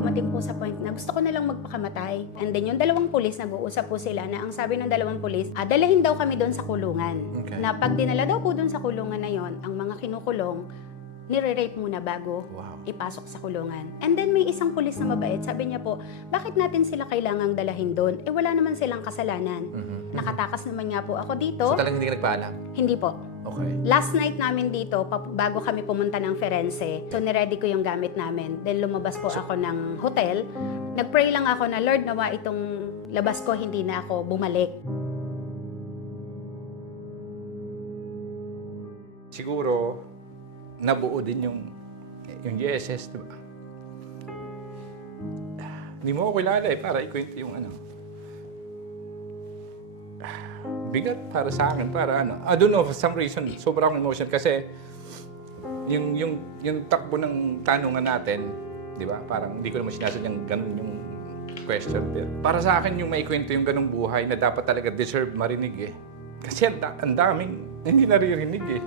dumating po sa point na gusto ko na lang magpakamatay. And then yung dalawang pulis, nag-uusap po sila na ang sabi ng dalawang pulis, dalahin daw kami doon sa kulungan. Okay. Na pag dinala daw po doon sa kulungan na yon, ang mga kinukulong, nire-rape muna bago ipasok sa kulungan. And then may isang pulis na mabait, sabi niya po, bakit natin sila kailangang dalahin doon? Wala naman silang kasalanan. Nakatakas naman nga po ako dito. So talagang hindi ka nagpaalam? Hindi po. Okay. Last night namin dito, bago kami pumunta ng Firenze, so niready ko yung gamit namin. Then lumabas po ako ng hotel. Nagpray lang ako na, Lord, nawa itong labas ko, hindi na ako bumalik. Siguro, nabuo din yung yeses, di ba? Hindi mo ako kilala para ikwento yung ano. Bigat para sa akin, para ano. I don't know, for some reason, sobrang emotion kasi yung takbo ng tanungan natin, di ba? Parang hindi ko naman sinasadyang ganun yung question. Pero para sa akin, yung maikwento yung ganung buhay na dapat talaga deserve marinig eh. Kasi ang daming hindi naririnig eh.